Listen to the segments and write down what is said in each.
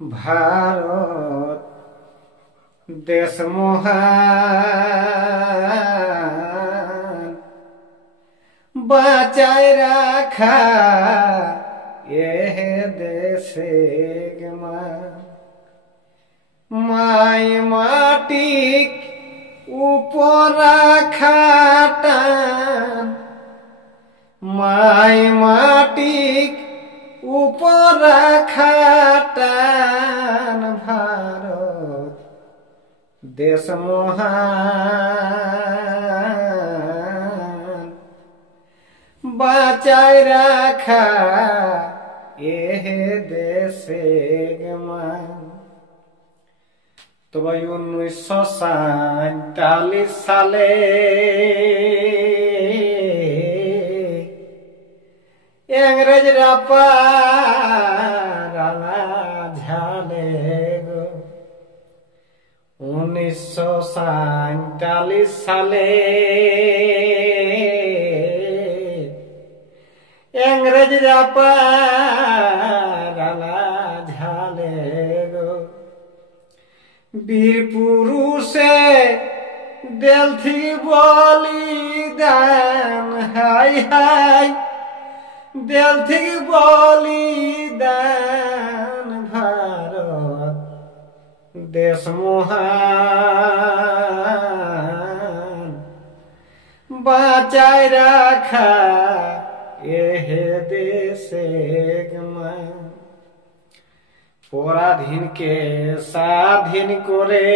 भारत देश महान बचाए रखा ये देश माय माटी ऊपर खाटान माय माटी ऊपर खाटान भारत देश महान बचाए रखा ये देश तो भाई 1947 साले इंग्रेज राला झाले गो 1947 साले इंग्रेज राला झाले गो वीर पुरुषे दिल थी बलिदान हाय हाय दिल थी बलिदान भारत देश महान बचाए रखा ये देश पराधीन के स्वाधीन करे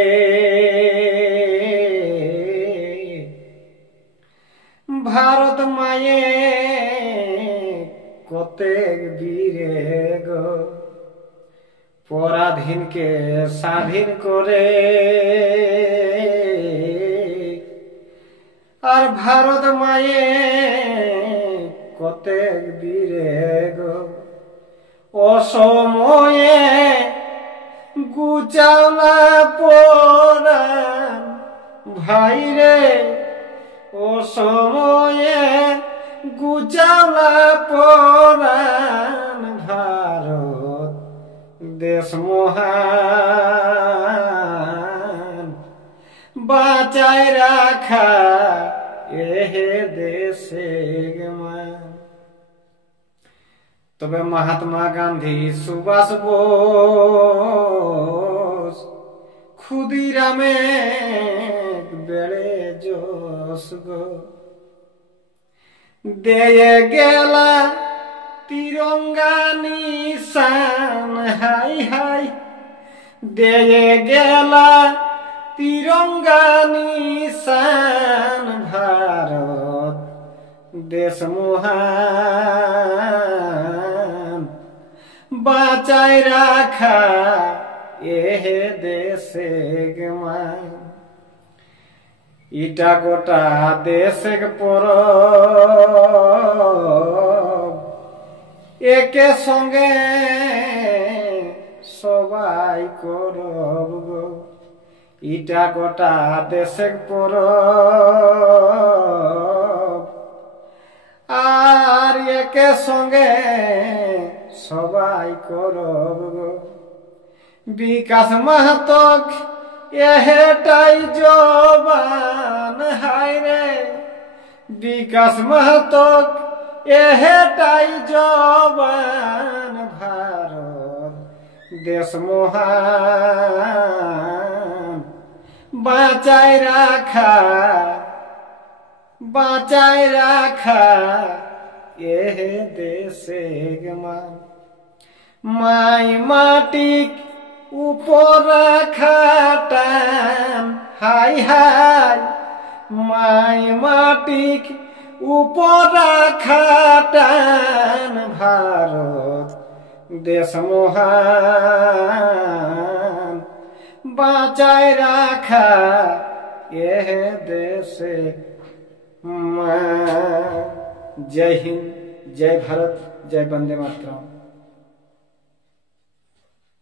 भारत माये कतेक वीरे गो पराधीन के स्वाधीन करे और भारत माये कतेक वीरे गो असमये गुचाला परान भाई रे असमये गुचाला परान भारत देश महान बचाए रखा ये देश तबे महात्मा गांधी सुभाष बोस खुदीरामे बेड़े जोश गो दे गेला तिरंगा निशान हाय हाय दे गेला तिरंगा निशान भारत देश महान बचाए रखा ये देश इटा गोटा देश पर एक संगे सबाई करब गो इटा गोटा देश पर আর একে সঙ্গে সবাই করব বিকাশ মাহাতক এটাই জবান হায় রে বিকাশ মাহাতক এটাই জবান ভারত দেশ মহান বাঁচায় রাখা बचाए रखा ये देश माई माटी ऊपर खाटान हाय हाय माई माटी ऊपर खाटान भारत देश महान बचाए रखा ये देश जय हिंद जय भारत जय वंदे मातरम।